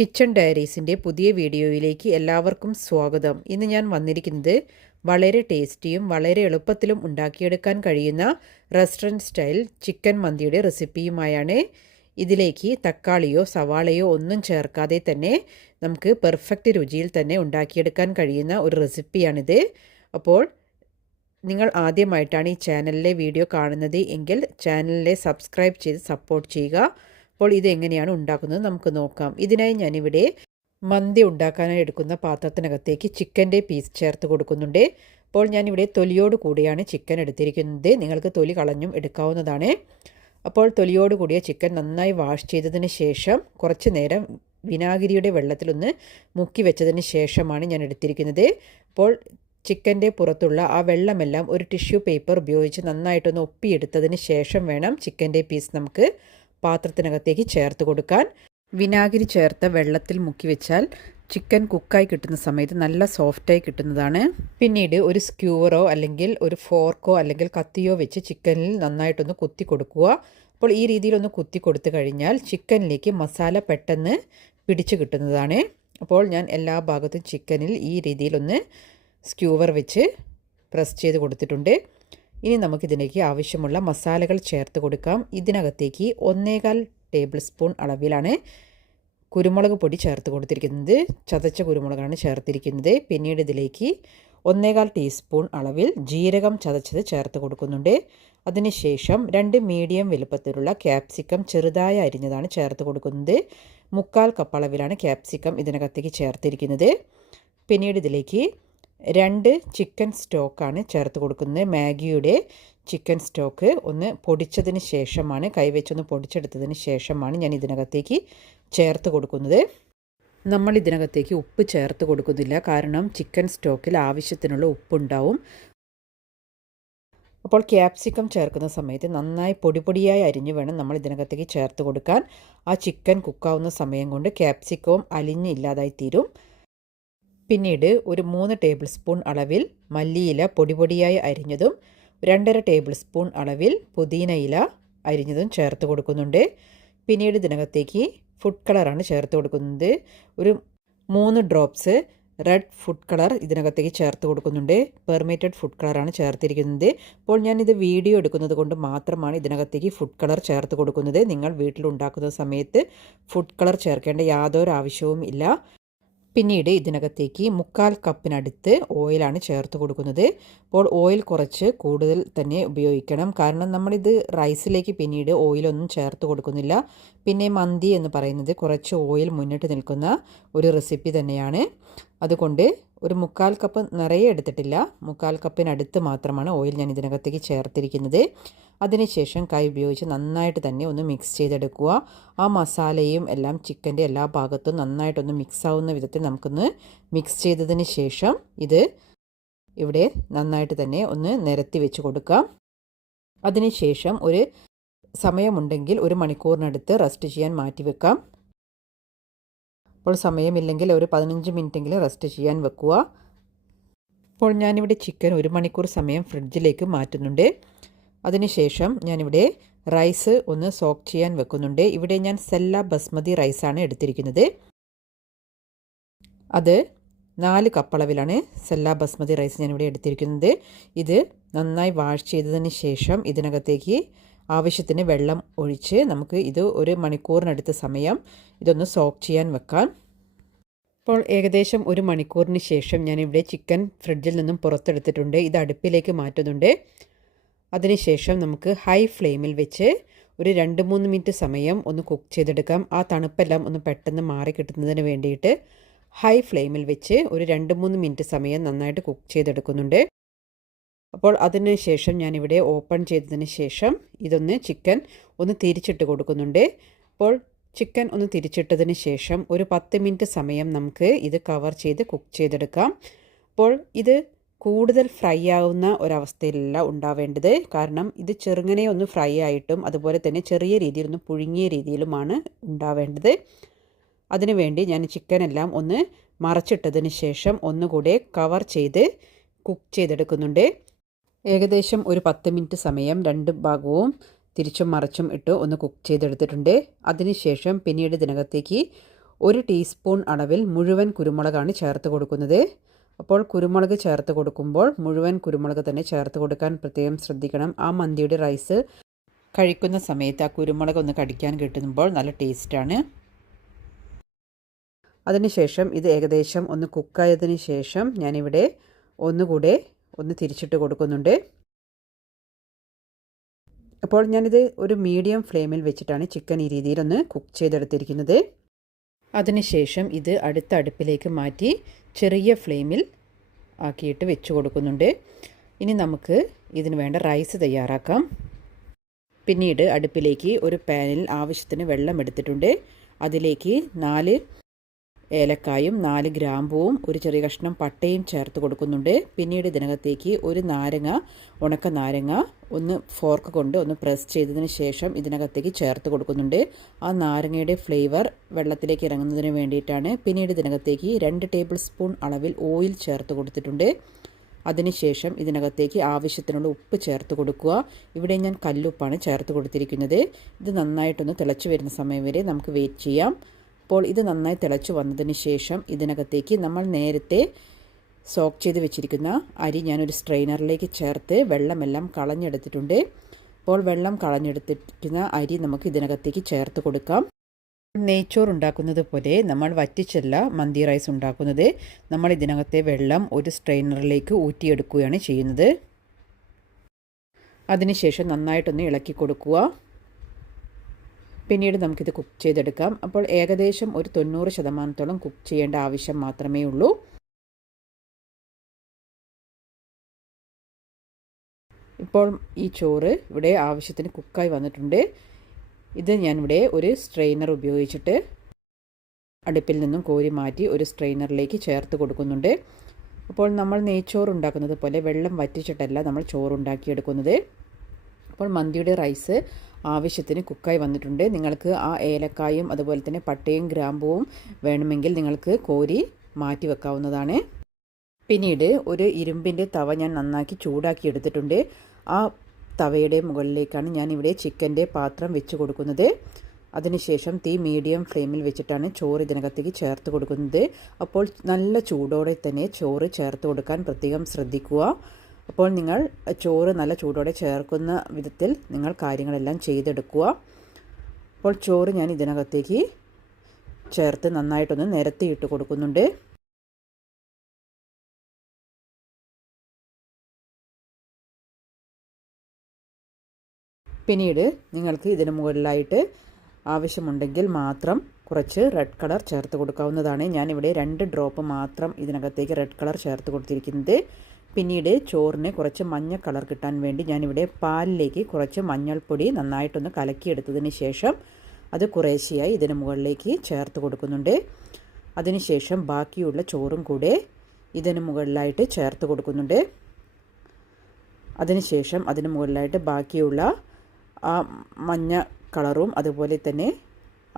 Kitchen ഡയറീസിൻ്റെ പുതിയ വീഡിയോയിലേക്ക് എല്ലാവർക്കും സ്വാഗതം. ഇന്ന് ഞാൻ വന്നിരിക്കുന്നത് വളരെ ടേസ്റ്റിയും വളരെ എളുപ്പത്തിലും ഉണ്ടാക്കിയെടുക്കാൻ കഴിയുന്ന റെസ്റ്റോറൻറ്റ് സ്റ്റൈൽ ചിക്കൻ മന്തിയുടെ റെസിപ്പിയുമായാണ്. ഇതിലേക്ക് തക്കാളിയോ സവാളയോ ഒന്നും ചേർക്കാതെ തന്നെ നമുക്ക് പെർഫെക്റ്റ് രുചിയിൽ തന്നെ ഉണ്ടാക്കിയെടുക്കാൻ കഴിയുന്ന ഒരു റെസിപ്പിയാണിത്. അപ്പോൾ നിങ്ങൾ ആദ്യമായിട്ടാണ് ഈ ചാനലിലെ വീഡിയോ കാണുന്നത് എങ്കിൽ ചാനലിനെ സബ്സ്ക്രൈബ് ചെയ്ത് സപ്പോർട്ട് ചെയ്യുക. അപ്പോൾ ഇതെങ്ങനെയാണ് ഉണ്ടാക്കുന്നത് നമുക്ക് നോക്കാം. ഇതിനായി ഞാനിവിടെ മന്തി ഉണ്ടാക്കാനായി എടുക്കുന്ന പാത്രത്തിനകത്തേക്ക് ചിക്കൻ്റെ പീസ് ചേർത്ത് കൊടുക്കുന്നുണ്ട്. അപ്പോൾ ഞാനിവിടെ തൊലിയോട് കൂടിയാണ് ചിക്കൻ എടുത്തിരിക്കുന്നത്. നിങ്ങൾക്ക് തൊലി കളഞ്ഞും എടുക്കാവുന്നതാണ്. അപ്പോൾ തൊലിയോട് കൂടിയ ചിക്കൻ നന്നായി വാഷ് ചെയ്തതിന് ശേഷം കുറച്ച് നേരം വിനാഗിരിയുടെ വെള്ളത്തിലൊന്ന് മുക്കി വെച്ചതിന് ശേഷമാണ് ഞാൻ എടുത്തിരിക്കുന്നത്. അപ്പോൾ ചിക്കൻ്റെ പുറത്തുള്ള ആ വെള്ളമെല്ലാം ഒരു ടിഷ്യൂ പേപ്പർ ഉപയോഗിച്ച് നന്നായിട്ടൊന്ന് ഒപ്പിയെടുത്തതിന് ശേഷം വേണം ചിക്കൻ്റെ പീസ് നമുക്ക് പാത്രത്തിനകത്തേക്ക് ചേർത്ത് കൊടുക്കാൻ. വിനാഗിരി ചേർത്ത വെള്ളത്തിൽ മുക്കി വെച്ചാൽ ചിക്കൻ കുക്കായി കിട്ടുന്ന സമയത്ത് നല്ല സോഫ്റ്റായി കിട്ടുന്നതാണ്. പിന്നീട് ഒരു സ്ക്യൂവറോ അല്ലെങ്കിൽ ഒരു ഫോർക്കോ അല്ലെങ്കിൽ കത്തിയോ വെച്ച് ചിക്കനിൽ നന്നായിട്ടൊന്ന് കുത്തി കൊടുക്കുക. അപ്പോൾ ഈ രീതിയിലൊന്ന് കുത്തി കൊടുത്തു കഴിഞ്ഞാൽ ചിക്കനിലേക്ക് മസാല പെട്ടെന്ന് പിടിച്ചു കിട്ടുന്നതാണ്. അപ്പോൾ ഞാൻ എല്ലാ ഭാഗത്തും ചിക്കനിൽ ഈ രീതിയിലൊന്ന് സ്ക്യൂവർ വെച്ച് പ്രസ് ചെയ്ത് കൊടുത്തിട്ടുണ്ട്. ഇനി നമുക്കിതിലേക്ക് ആവശ്യമുള്ള മസാലകൾ ചേർത്ത് കൊടുക്കാം. ഇതിനകത്തേക്ക് 1.25 ടേബിൾ സ്പൂൺ അളവിലാണ് കുരുമുളക് പൊടി ചേർത്ത് കൊടുത്തിരിക്കുന്നത്. ചതച്ച കുരുമുളകാണ് ചേർത്തിരിക്കുന്നത്. പിന്നീട് ഇതിലേക്ക് 1.25 ടീസ്പൂൺ അളവിൽ ജീരകം ചതച്ചത് ചേർത്ത് കൊടുക്കുന്നുണ്ട്. അതിനുശേഷം 2 മീഡിയം വലുപ്പത്തിലുള്ള ക്യാപ്സിക്കം ചെറുതായി അരിഞ്ഞതാണ് ചേർത്ത് കൊടുക്കുന്നത്. 1/4 കപ്പ് അളവിലാണ് ക്യാപ്സിക്കം ഇതിനകത്തേക്ക് ചേർത്തിരിക്കുന്നത്. പിന്നീട് ഇതിലേക്ക് 2 ചിക്കൻ സ്റ്റോക്കാണ് ചേർത്ത് കൊടുക്കുന്നത്. മാഗിയുടെ ചിക്കൻ സ്റ്റോക്ക് ഒന്ന് പൊടിച്ചതിന് ശേഷമാണ്, കൈവച്ചൊന്ന് പൊടിച്ചെടുത്തതിന് ശേഷമാണ് ഞാൻ ഇതിനകത്തേക്ക് ചേർത്ത് കൊടുക്കുന്നത്. നമ്മൾ ഇതിനകത്തേക്ക് ഉപ്പ് ചേർത്ത് കൊടുക്കുന്നില്ല, കാരണം ചിക്കൻ സ്റ്റോക്കിൽ ആവശ്യത്തിനുള്ള ഉപ്പുണ്ടാവും. അപ്പോൾ ക്യാപ്സിക്കം ചേർക്കുന്ന സമയത്ത് നന്നായി പൊടിയായി അരിഞ്ഞു വേണം നമ്മൾ ഇതിനകത്തേക്ക് ചേർത്ത് കൊടുക്കാൻ. ആ ചിക്കൻ കുക്കാവുന്ന സമയം കൊണ്ട് ക്യാപ്സിക്കവും അലിഞ്ഞില്ലാതായി തീരും. പിന്നീട് ഒരു 3 ടേബിൾ സ്പൂൺ അളവിൽ മല്ലിയില പൊടിയായി അരിഞ്ഞതും 2.5 ടേബിൾ സ്പൂൺ അളവിൽ പുതിനയില അരിഞ്ഞതും ചേർത്ത് കൊടുക്കുന്നുണ്ട്. പിന്നീട് ഇതിനകത്തേക്ക് ഫുഡ് കളറാണ് ചേർത്ത് കൊടുക്കുന്നത്. ഒരു 3 ഡ്രോപ്സ് റെഡ് ഫുഡ് കളർ ഇതിനകത്തേക്ക് ചേർത്ത് കൊടുക്കുന്നുണ്ട്. പെർമിറ്റഡ് ഫുഡ് കളറാണ് ചേർത്തിരിക്കുന്നത്. അപ്പോൾ ഞാനിത് വീഡിയോ എടുക്കുന്നത് കൊണ്ട് മാത്രമാണ് ഇതിനകത്തേക്ക് ഫുഡ് കളർ ചേർത്ത് കൊടുക്കുന്നത്. നിങ്ങൾ വീട്ടിലുണ്ടാക്കുന്ന സമയത്ത് ഫുഡ് കളർ ചേർക്കേണ്ട യാതൊരു ആവശ്യവും ഇല്ല. പിന്നീട് ഇതിനകത്തേക്ക് 1/4 കപ്പിനടുത്ത് ഓയിലാണ് ചേർത്ത് കൊടുക്കുന്നത്. അപ്പോൾ ഓയിൽ കുറച്ച് കൂടുതൽ തന്നെ ഉപയോഗിക്കണം, കാരണം നമ്മളിത് റൈസിലേക്ക് പിന്നീട് ഓയിലൊന്നും ചേർത്ത് കൊടുക്കുന്നില്ല. പിന്നെ മന്തി എന്ന് പറയുന്നത് കുറച്ച് ഓയിൽ മുന്നിട്ട് നിൽക്കുന്ന ഒരു റെസിപ്പി തന്നെയാണ്. അതുകൊണ്ട് ഒരു 1/4 കപ്പ് നിറയെ എടുത്തിട്ടില്ല, 1/4 കപ്പിനടുത്ത് മാത്രമാണ് ഓയിൽ ഞാൻ ഇതിനകത്തേക്ക് ചേർത്തിരിക്കുന്നത്. അതിനുശേഷം കൈ ഉപയോഗിച്ച് നന്നായിട്ട് തന്നെ ഒന്ന് മിക്സ് ചെയ്തെടുക്കുക. ആ മസാലയും എല്ലാം ചിക്കൻ്റെ എല്ലാ ഭാഗത്തും നന്നായിട്ടൊന്ന് മിക്സ് ആവുന്ന വിധത്തിൽ നമുക്കൊന്ന് മിക്സ് ചെയ്തതിന് ശേഷം ഇത് ഇവിടെ നന്നായിട്ട് തന്നെ ഒന്ന് നിരത്തി വെച്ച് കൊടുക്കാം. അതിനുശേഷം ഒരു സമയമുണ്ടെങ്കിൽ 1 മണിക്കൂറിനടുത്ത് റെസ്റ്റ് ചെയ്യാൻ മാറ്റി വെക്കാം. അപ്പോൾ സമയമില്ലെങ്കിൽ ഒരു 15 മിനിറ്റെങ്കിലും റെസ്റ്റ് ചെയ്യാൻ വെക്കുക. അപ്പോൾ ഞാനിവിടെ ചിക്കൻ 1 മണിക്കൂർ സമയം ഫ്രിഡ്ജിലേക്ക് മാറ്റുന്നുണ്ട്. അതിനുശേഷം ഞാനിവിടെ റൈസ് ഒന്ന് സോക്ക് ചെയ്യാൻ വെക്കുന്നുണ്ട്. ഇവിടെ ഞാൻ സെല്ല ബസ്മതി റൈസാണ് എടുത്തിരിക്കുന്നത്. അത് 4 കപ്പ് അളവിലാണ് സെല്ല ബസ്മതി റൈസ് ഞാനിവിടെ എടുത്തിരിക്കുന്നത്. ഇത് നന്നായി വാഷ് ചെയ്തതിന് ശേഷം ഇതിനകത്തേക്ക് ആവശ്യത്തിന് വെള്ളം ഒഴിച്ച് നമുക്ക് ഇത് 1 മണിക്കൂറിനടുത്ത സമയം ഇതൊന്ന് സോക്ക് ചെയ്യാൻ വെക്കാം. അപ്പോൾ ഏകദേശം 1 മണിക്കൂറിന് ശേഷം ഞാനിവിടെ ചിക്കൻ ഫ്രിഡ്ജിൽ നിന്നും പുറത്തെടുത്തിട്ടുണ്ട്. ഇത് അടുപ്പിലേക്ക് മാറ്റുന്നുണ്ട്. അതിനുശേഷം നമുക്ക് ഹൈ ഫ്ലെയിമിൽ വെച്ച് ഒരു 2-3 മിനിറ്റ് സമയം ഒന്ന് കുക്ക് ചെയ്തെടുക്കാം. ആ തണുപ്പെല്ലാം ഒന്ന് പെട്ടെന്ന് മാറി കിട്ടുന്നതിന് വേണ്ടിയിട്ട് ഹൈ ഫ്ലെയിമിൽ വെച്ച് ഒരു 2-3 മിനിറ്റ് സമയം നന്നായിട്ട് കുക്ക് ചെയ്തെടുക്കുന്നുണ്ട്. അപ്പോൾ അതിന് ശേഷം ഞാനിവിടെ ഓപ്പൺ ചെയ്തതിന് ശേഷം ഇതൊന്ന് ചിക്കൻ ഒന്ന് തിരിച്ചിട്ട് കൊടുക്കുന്നുണ്ട്. അപ്പോൾ ചിക്കൻ ഒന്ന് തിരിച്ചിട്ടതിന് ശേഷം ഒരു 10 മിനിറ്റ് സമയം നമുക്ക് ഇത് കവർ ചെയ്ത് കുക്ക് ചെയ്തെടുക്കാം. അപ്പോൾ ഇത് കൂടുതൽ ഫ്രൈ ആവുന്ന ഒരവസ്ഥയിലല്ല ഉണ്ടാവേണ്ടത്, കാരണം ഇത് ചെറുങ്ങനെ ഒന്ന് ഫ്രൈ ആയിട്ടും അതുപോലെ തന്നെ ചെറിയ രീതിയിലൊന്ന് പുഴുങ്ങിയ രീതിയിലുമാണ് ഉണ്ടാവേണ്ടത്. അതിനുവേണ്ടി ഞാൻ ചിക്കനെല്ലാം ഒന്ന് മറച്ചിട്ടതിന് ശേഷം ഒന്നുകൂടെ കവർ ചെയ്ത് കുക്ക് ചെയ്തെടുക്കുന്നുണ്ട്. ഏകദേശം ഒരു 10 മിനിറ്റ് സമയം 2 ഭാഗവും തിരിച്ചും മറിച്ചും ഇട്ട് ഒന്ന് കുക്ക് ചെയ്തെടുത്തിട്ടുണ്ട്. അതിനുശേഷം പിന്നീട് ഇതിനകത്തേക്ക് 1 ടീസ്പൂൺ അളവിൽ മുഴുവൻ കുരുമുളകാണ് ചേർത്ത് കൊടുക്കുന്നത്. അപ്പോൾ കുരുമുളക് ചേർത്ത് കൊടുക്കുമ്പോൾ മുഴുവൻ കുരുമുളക് തന്നെ ചേർത്ത് കൊടുക്കാൻ പ്രത്യേകം ശ്രദ്ധിക്കണം. ആ മന്തിയുടെ റൈസ് കഴിക്കുന്ന സമയത്ത് ആ കുരുമുളക് ഒന്ന് കടിക്കാൻ കിട്ടുമ്പോൾ നല്ല ടേസ്റ്റാണ്. അതിനുശേഷം ഇത് ഏകദേശം ഒന്ന് കുക്കായതിന് ശേഷം ഞാനിവിടെ ഒന്നുകൂടെ ഒന്ന് തിരിച്ചിട്ട് കൊടുക്കുന്നുണ്ട്. അപ്പോൾ ഞാനിത് ഒരു മീഡിയം ഫ്ലെയിമിൽ വെച്ചിട്ടാണ് ചിക്കൻ ഈ രീതിയിലൊന്ന് കുക്ക് ചെയ്തെടുത്തിരിക്കുന്നത്. അതിനുശേഷം ഇത് അടുത്ത അടുപ്പിലേക്ക് മാറ്റി ചെറിയ ഫ്ലെയിമിൽ ആക്കിയിട്ട് വെച്ച് കൊടുക്കുന്നുണ്ട്. ഇനി നമുക്ക് ഇതിന് വേണ്ട റൈസ് തയ്യാറാക്കാം. പിന്നീട് അടുപ്പിലേക്ക് ഒരു പാനിൽ ആവശ്യത്തിന് വെള്ളം എടുത്തിട്ടുണ്ട്. അതിലേക്ക് 4 ഏലക്കായും 4 ഗ്രാമ്പൂവും ഒരു ചെറിയ കഷ്ണം പട്ടയും ചേർത്ത് കൊടുക്കുന്നുണ്ട്. പിന്നീട് ഇതിനകത്തേക്ക് ഒരു നാരങ്ങ, ഉണക്ക നാരങ്ങ ഒന്ന് ഫോർക്ക് കൊണ്ട് ഒന്ന് പ്രസ് ചെയ്തതിന് ശേഷം ഇതിനകത്തേക്ക് ചേർത്ത് കൊടുക്കുന്നുണ്ട്. ആ നാരങ്ങയുടെ ഫ്ലേവർ വെള്ളത്തിലേക്ക് ഇറങ്ങുന്നതിന് വേണ്ടിയിട്ടാണ്. പിന്നീട് ഇതിനകത്തേക്ക് 2 ടേബിൾ സ്പൂൺ അളവിൽ ഓയിൽ ചേർത്ത് കൊടുത്തിട്ടുണ്ട്. അതിനുശേഷം ഇതിനകത്തേക്ക് ആവശ്യത്തിനുള്ള ഉപ്പ് ചേർത്ത് കൊടുക്കുക. ഇവിടെ ഞാൻ കല്ലുപ്പാണ് ചേർത്ത് കൊടുത്തിരിക്കുന്നത്. ഇത് നന്നായിട്ടൊന്ന് തിളച്ച് വരുന്ന സമയം വരെ നമുക്ക് വെയിറ്റ് ചെയ്യാം. അപ്പോൾ ഇത് നന്നായി തിളച്ച് വന്നതിന് ശേഷം ഇതിനകത്തേക്ക് നമ്മൾ നേരത്തെ സോക്ക് ചെയ്ത് വെച്ചിരിക്കുന്ന അരി ഞാനൊരു സ്ട്രെയിനറിലേക്ക് ചേർത്ത് വെള്ളമെല്ലാം കളഞ്ഞെടുത്തിട്ടുണ്ട്. അപ്പോൾ വെള്ളം കളഞ്ഞെടുത്തിരിക്കുന്ന അരി നമുക്ക് ഇതിനകത്തേക്ക് ചേർത്ത് കൊടുക്കാം. നെയ്ച്ചോറ് ഉണ്ടാക്കുന്നത് പോലെ നമ്മൾ വറ്റിച്ചല്ല മന്തി റൈസ് ഉണ്ടാക്കുന്നത്. നമ്മൾ ഇതിനകത്തെ വെള്ളം ഒരു സ്ട്രെയിനറിലേക്ക് ഊറ്റിയെടുക്കുകയാണ് ചെയ്യുന്നത്. അതിനുശേഷം നന്നായിട്ടൊന്ന് ഇളക്കി കൊടുക്കുക. പിന്നീട് നമുക്കിത് കുക്ക് ചെയ്തെടുക്കാം. അപ്പോൾ ഏകദേശം ഒരു 90% കുക്ക് ചെയ്യേണ്ട ആവശ്യം മാത്രമേ ഉള്ളൂ. ഇപ്പോൾ ഈ ചോറ് ഇവിടെ ആവശ്യത്തിന് കുക്കായി വന്നിട്ടുണ്ട്. ഇത് ഞാനിവിടെ ഒരു സ്ട്രെയിനർ ഉപയോഗിച്ചിട്ട് അടുപ്പിൽ നിന്നും കോരി മാറ്റി ഒരു സ്ട്രെയിനറിലേക്ക് ചേർത്ത് കൊടുക്കുന്നുണ്ട്. അപ്പോൾ നമ്മൾ നെയ്ച്ചോറ് ഉണ്ടാക്കുന്നത് പോലെ വെള്ളം വറ്റിച്ചിട്ടല്ല നമ്മൾ ചോറുണ്ടാക്കിയെടുക്കുന്നത്. അപ്പോൾ മന്തിയുടെ റൈസ് ആവശ്യത്തിന് കുക്കായി വന്നിട്ടുണ്ട്. നിങ്ങൾക്ക് ആ ഏലക്കായും അതുപോലെ തന്നെ പട്ടയും ഗ്രാമ്പൂവും വേണമെങ്കിൽ നിങ്ങൾക്ക് കോരി മാറ്റി വെക്കാവുന്നതാണ്. പിന്നീട് ഒരു ഇരുമ്പിൻ്റെ തവ ഞാൻ നന്നാക്കി ചൂടാക്കി എടുത്തിട്ടുണ്ട്. ആ തവയുടെ മുകളിലേക്കാണ് ഞാനിവിടെ ചിക്കൻ്റെ പാത്രം വെച്ച് കൊടുക്കുന്നത്. അതിനുശേഷം തീ മീഡിയം ഫ്ലെയിമിൽ വെച്ചിട്ടാണ് ചോറ് ഇതിനകത്തേക്ക് ചേർത്ത് കൊടുക്കുന്നത്. അപ്പോൾ നല്ല ചൂടോടെ തന്നെ ചോറ് ചേർത്ത് കൊടുക്കാൻ പ്രത്യേകം ശ്രദ്ധിക്കുക. അപ്പോൾ നിങ്ങൾ ചോറ് നല്ല ചൂടോടെ ചേർക്കുന്ന വിധത്തിൽ നിങ്ങൾ കാര്യങ്ങളെല്ലാം ചെയ്തെടുക്കുക. അപ്പോൾ ചോറ് ഞാൻ ഇതിനകത്തേക്ക് ചേർത്ത് നന്നായിട്ടൊന്ന് നിരത്തിയിട്ട് കൊടുക്കുന്നുണ്ട്. പിന്നീട് നിങ്ങൾക്ക് ഇതിന് മുകളിലായിട്ട് ആവശ്യമുണ്ടെങ്കിൽ മാത്രം കുറച്ച് റെഡ് കളർ ചേർത്ത് കൊടുക്കാവുന്നതാണ്. ഞാനിവിടെ 2 ഡ്രോപ്പ് മാത്രം ഇതിനകത്തേക്ക് റെഡ് കളർ ചേർത്ത് കൊടുത്തിരിക്കുന്നത്. പിന്നീട് ചോറിന് കുറച്ച് മഞ്ഞ കളർ കിട്ടാൻ വേണ്ടി ഞാനിവിടെ പാലിലേക്ക് കുറച്ച് മഞ്ഞൾപ്പൊടി നന്നായിട്ടൊന്ന് കലക്കിയെടുത്തതിന് ശേഷം അത് കുറേശ്ശെയായി ഇതിന് മുകളിലേക്ക് ചേർത്ത് കൊടുക്കുന്നുണ്ട്. അതിനുശേഷം ബാക്കിയുള്ള ചോറും കൂടെ ഇതിന് മുകളിലായിട്ട് ചേർത്ത് കൊടുക്കുന്നുണ്ട്. അതിനുശേഷം അതിന് മുകളിലായിട്ട് ബാക്കിയുള്ള ആ മഞ്ഞ കളറും അതുപോലെ തന്നെ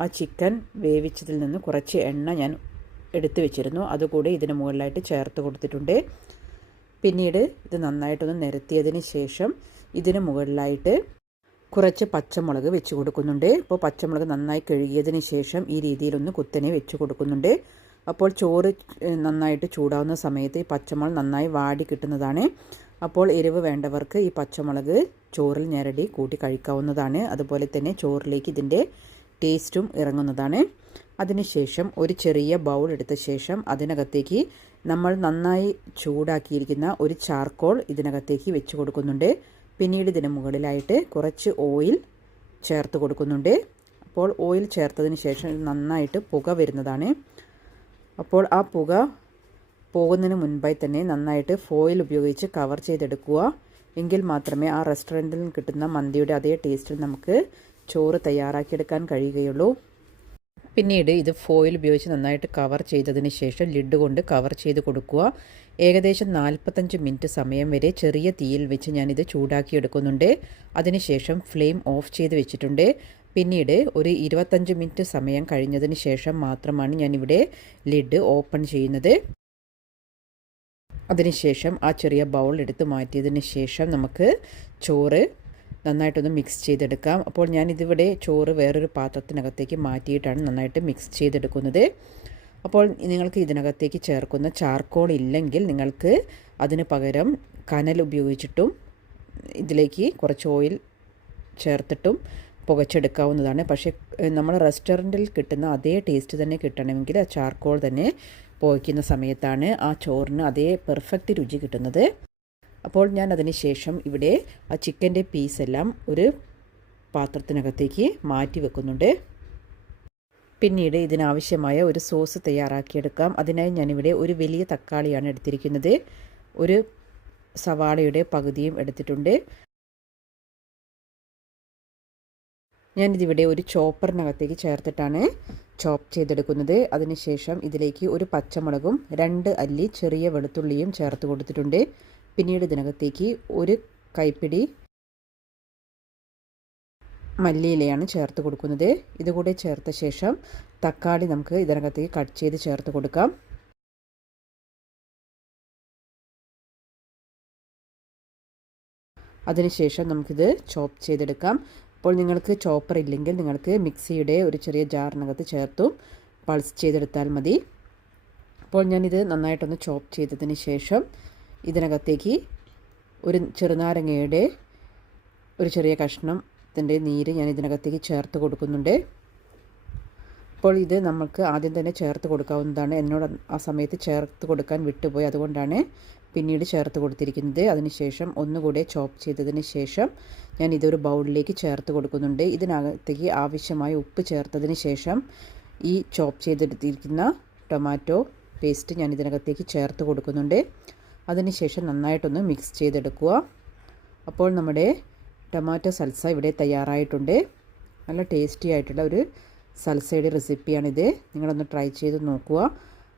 ആ ചിക്കൻ വേവിച്ചതിൽ നിന്ന് കുറച്ച് എണ്ണ ഞാൻ എടുത്തു വെച്ചിരുന്നു, അതുകൂടി ഇതിന് മുകളിലായിട്ട് ചേർത്ത് കൊടുത്തിട്ടുണ്ട്. പിന്നീട് ഇത് നന്നായിട്ടൊന്ന് നിരത്തിയതിന് ശേഷം ഇതിന് മുകളിലായിട്ട് കുറച്ച് പച്ചമുളക് വെച്ച് കൊടുക്കുന്നുണ്ട്. അപ്പോൾ പച്ചമുളക് നന്നായി കഴുകിയതിന് ശേഷം ഈ രീതിയിലൊന്ന് കുത്തനെ വെച്ച് കൊടുക്കുന്നുണ്ട്. അപ്പോൾ ചോറ് നന്നായിട്ട് ചൂടാവുന്ന സമയത്ത് ഈ പച്ചമുളക് നന്നായി വാടി കിട്ടുന്നതാണ്. അപ്പോൾ എരിവ് വേണ്ടവർക്ക് ഈ പച്ചമുളക് ചോറിൽ ഞെരടി കൂട്ടി കഴിക്കാവുന്നതാണ്. അതുപോലെ തന്നെ ചോറിലേക്ക് ഇതിൻ്റെ ടേസ്റ്റും ഇറങ്ങുന്നതാണ്. അതിനുശേഷം ഒരു ചെറിയ ബൗൾ എടുത്ത ശേഷം അതിനകത്തേക്ക് നമ്മൾ നന്നായി ചൂടാക്കിയിരിക്കുന്ന ഒരു ചാർക്കോൾ ഇതിനകത്തേക്ക് വെച്ച് കൊടുക്കുന്നുണ്ട്. പിന്നീട് ഇതിന് മുകളിലായിട്ട് കുറച്ച് ഓയിൽ ചേർത്ത് കൊടുക്കുന്നുണ്ട്. അപ്പോൾ ഓയിൽ ചേർത്തതിന് ശേഷം ഇത് നന്നായിട്ട് പുക വരുന്നതാണ്. അപ്പോൾ ആ പുക പോകുന്നതിന് മുൻപായി തന്നെ നന്നായിട്ട് ഫോയിൽ ഉപയോഗിച്ച് കവർ ചെയ്തെടുക്കുക. എങ്കിൽ മാത്രമേ ആ റെസ്റ്റോറൻറ്റിൽ നിന്ന് കിട്ടുന്ന മന്തിയുടെ അതേ ടേസ്റ്റിൽ നമുക്ക് ചോറ് തയ്യാറാക്കിയെടുക്കാൻ കഴിയുകയുള്ളൂ. പിന്നീട് ഇത് ഫോയിൽ ഉപയോഗിച്ച് നന്നായിട്ട് കവർ ചെയ്തതിന് ശേഷം ലിഡ് കൊണ്ട് കവർ ചെയ്ത് കൊടുക്കുക. ഏകദേശം 45 മിനിറ്റ് സമയം വരെ ചെറിയ തീയിൽ വെച്ച് ഞാനിത് ചൂടാക്കിയെടുക്കുന്നുണ്ട്. അതിനുശേഷം ഫ്ലെയിം ഓഫ് ചെയ്ത് വെച്ചിട്ടുണ്ട്. പിന്നീട് ഒരു 25 മിനിറ്റ് സമയം കഴിഞ്ഞതിന് ശേഷം മാത്രമാണ് ഞാനിവിടെ ലിഡ് ഓപ്പൺ ചെയ്യുന്നത്. അതിനുശേഷം ആ ചെറിയ ബൗൾ എടുത്ത് മാറ്റിയതിന് ശേഷം നമുക്ക് ചോറ് നന്നായിട്ടൊന്ന് മിക്സ് ചെയ്തെടുക്കാം. അപ്പോൾ ഞാനിതിവിടെ ചോറ് വേറൊരു പാത്രത്തിനകത്തേക്ക് മാറ്റിയിട്ടാണ് നന്നായിട്ട് മിക്സ് ചെയ്തെടുക്കുന്നത്. അപ്പോൾ നിങ്ങൾക്ക് ഇതിനകത്തേക്ക് ചേർക്കുന്ന ചാർക്കോൾ ഇല്ലെങ്കിൽ നിങ്ങൾക്ക് അതിന് പകരം കനൽ ഉപയോഗിച്ചിട്ടും ഇതിലേക്ക് കുറച്ച് ഓയിൽ ചേർത്തിട്ടും പുകച്ചെടുക്കാവുന്നതാണ്. പക്ഷേ നമ്മൾ റെസ്റ്റോറൻറ്റിൽ കിട്ടുന്ന അതേ ടേസ്റ്റ് തന്നെ കിട്ടണമെങ്കിൽ ആ ചാർക്കോൾ തന്നെ പുകയ്ക്കുന്ന സമയത്താണ് ആ ചോറിന് അതേ പെർഫെക്റ്റ് രുചി കിട്ടുന്നത്. അപ്പോൾ ഞാൻ അതിന് ശേഷം ഇവിടെ ആ ചിക്കൻ്റെ പീസെല്ലാം ഒരു പാത്രത്തിനകത്തേക്ക് മാറ്റി വെക്കുന്നുണ്ട്. പിന്നീട് ഇതിനാവശ്യമായ ഒരു സോസ് തയ്യാറാക്കിയെടുക്കാം. അതിനായി ഞാനിവിടെ ഒരു വലിയ തക്കാളിയാണ് എടുത്തിരിക്കുന്നത്. ഒരു സവാളയുടെ പകുതിയും എടുത്തിട്ടുണ്ട്. ഞാനിതിവിടെ ഒരു ചോപ്പറിനകത്തേക്ക് ചേർത്തിട്ടാണ് ചോപ്പ് ചെയ്തെടുക്കുന്നത്. അതിനുശേഷം ഇതിലേക്ക് ഒരു പച്ചമുളകും 2 അല്ലി ചെറിയ വെളുത്തുള്ളിയും ചേർത്ത് കൊടുത്തിട്ടുണ്ട്. പിന്നീട് ഇതിനകത്തേക്ക് ഒരു കൈപ്പിടി മല്ലിയിലയാണ് ചേർത്ത് കൊടുക്കുന്നത്. ഇതുകൂടെ ചേർത്ത ശേഷം തക്കാളി നമുക്ക് ഇതിനകത്തേക്ക് കട്ട് ചെയ്ത് ചേർത്ത് കൊടുക്കാം. അതിനുശേഷം നമുക്കിത് ചോപ്പ് ചെയ്തെടുക്കാം. അപ്പോൾ നിങ്ങൾക്ക് ചോപ്പർ ഇല്ലെങ്കിൽ നിങ്ങൾക്ക് മിക്സിയുടെ ഒരു ചെറിയ ജാറിനകത്ത് ചേർത്തും പൾസ് ചെയ്തെടുത്താൽ മതി. അപ്പോൾ ഞാനിത് നന്നായിട്ടൊന്ന് ചോപ്പ് ചെയ്തതിന് ശേഷം ഇതിനകത്തേക്ക് ഒരു ചെറുനാരങ്ങയുടെ ഒരു ചെറിയ കഷ്ണത്തിൻ്റെ നീര് ഞാൻ ഇതിനകത്തേക്ക് ചേർത്ത് കൊടുക്കുന്നുണ്ട്. അപ്പോൾ ഇത് നമുക്ക് ആദ്യം തന്നെ ചേർത്ത് കൊടുക്കാവുന്നതാണ്. എന്നോട് ആ സമയത്ത് ചേർത്ത് കൊടുക്കാൻ വിട്ടുപോയി, അതുകൊണ്ടാണ് പിന്നീട് ചേർത്ത് കൊടുത്തിരിക്കുന്നത്. അതിനുശേഷം ഒന്നുകൂടെ ചോപ്പ് ചെയ്തതിന് ശേഷം ഞാൻ ഇതൊരു ബൗളിലേക്ക് ചേർത്ത് കൊടുക്കുന്നുണ്ട്. ഇതിനകത്തേക്ക് ആവശ്യമായ ഉപ്പ് ചേർത്തതിന് ശേഷം ഈ ചോപ്പ് ചെയ്തെടുത്തിരിക്കുന്ന ടൊമാറ്റോ പേസ്റ്റ് ഞാൻ ഇതിനകത്തേക്ക് ചേർത്ത് കൊടുക്കുന്നുണ്ട്. അതിനുശേഷം നന്നായിട്ടൊന്ന് മിക്സ് ചെയ്തെടുക്കുക. അപ്പോൾ നമ്മുടെ ടൊമാറ്റോ സൽസ ഇവിടെ തയ്യാറായിട്ടുണ്ട്. നല്ല ടേസ്റ്റി ആയിട്ടുള്ള ഒരു സൽസയുടെ റെസിപ്പിയാണിത്. നിങ്ങളൊന്ന് ട്രൈ ചെയ്ത് നോക്കുക.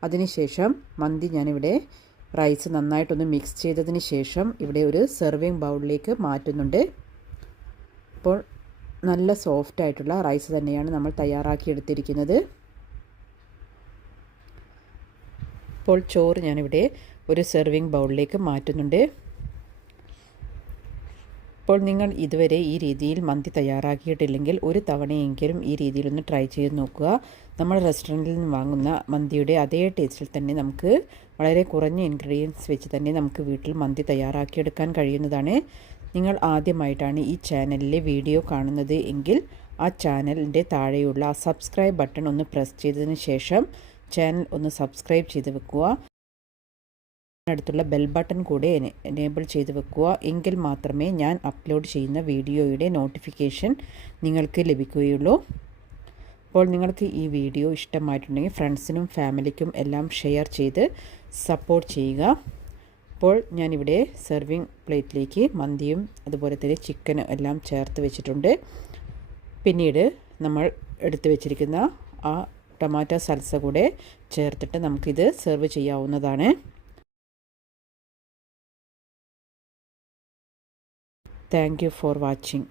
അതിനുശേഷം മന്തി ഞാനിവിടെ റൈസ് നന്നായിട്ടൊന്ന് മിക്സ് ചെയ്തതിന് ശേഷം ഇവിടെ ഒരു സെർവിങ് ബൗളിലേക്ക് മാറ്റുന്നുണ്ട്. അപ്പോൾ നല്ല സോഫ്റ്റ് ആയിട്ടുള്ള റൈസ് തന്നെയാണ് നമ്മൾ തയ്യാറാക്കിയെടുത്തിരിക്കുന്നത്. ഇപ്പോൾ ചോറ് ഞാനിവിടെ ഒരു സെർവിങ് ബൗളിലേക്ക് മാറ്റുന്നുണ്ട്. അപ്പോൾ നിങ്ങൾ ഇതുവരെ ഈ രീതിയിൽ മന്തി തയ്യാറാക്കിയിട്ടില്ലെങ്കിൽ ഒരു തവണയെങ്കിലും ഈ രീതിയിലൊന്ന് ട്രൈ ചെയ്ത് നോക്കുക. നമ്മൾ റെസ്റ്റോറൻറ്റിൽ നിന്ന് വാങ്ങുന്ന മന്തിയുടെ അതേ ടേസ്റ്റിൽ തന്നെ നമുക്ക് വളരെ കുറഞ്ഞ ഇൻഗ്രീഡിയൻസ് വെച്ച് തന്നെ നമുക്ക് വീട്ടിൽ മന്തി തയ്യാറാക്കിയെടുക്കാൻ കഴിയുന്നതാണ്. നിങ്ങൾ ആദ്യമായിട്ടാണ് ഈ ചാനലിലെ വീഡിയോ കാണുന്നത് എങ്കിൽ ആ ചാനലിൻ്റെ താഴെയുള്ള ആ സബ്സ്ക്രൈബ് ബട്ടൺ ഒന്ന് പ്രസ് ചെയ്തതിന് ശേഷം ചാനൽ ഒന്ന് സബ്സ്ക്രൈബ് ചെയ്ത് വെക്കുക. അടുത്തുള്ള ബെൽ ബട്ടൺ കൂടെ എനേബിൾ ചെയ്ത് വെക്കുക. എങ്കിൽ മാത്രമേ ഞാൻ അപ്ലോഡ് ചെയ്യുന്ന വീഡിയോയുടെ നോട്ടിഫിക്കേഷൻ നിങ്ങൾക്ക് ലഭിക്കുകയുള്ളൂ. അപ്പോൾ നിങ്ങൾക്ക് ഈ വീഡിയോ ഇഷ്ടമായിട്ടുണ്ടെങ്കിൽ ഫ്രണ്ട്സിനും ഫാമിലിക്കും എല്ലാം ഷെയർ ചെയ്ത് സപ്പോർട്ട് ചെയ്യുക. അപ്പോൾ ഞാനിവിടെ സെർവിങ് പ്ലേറ്റിലേക്ക് മന്തിയും അതുപോലെ തന്നെ ചിക്കനും എല്ലാം ചേർത്ത് വെച്ചിട്ടുണ്ട്. പിന്നീട് നമ്മൾ എടുത്തു വെച്ചിരിക്കുന്ന ആ ടൊമാറ്റോ സൽസ കൂടെ ചേർത്തിട്ട് നമുക്കിത് സെർവ് ചെയ്യാവുന്നതാണ്. Thank you for watching.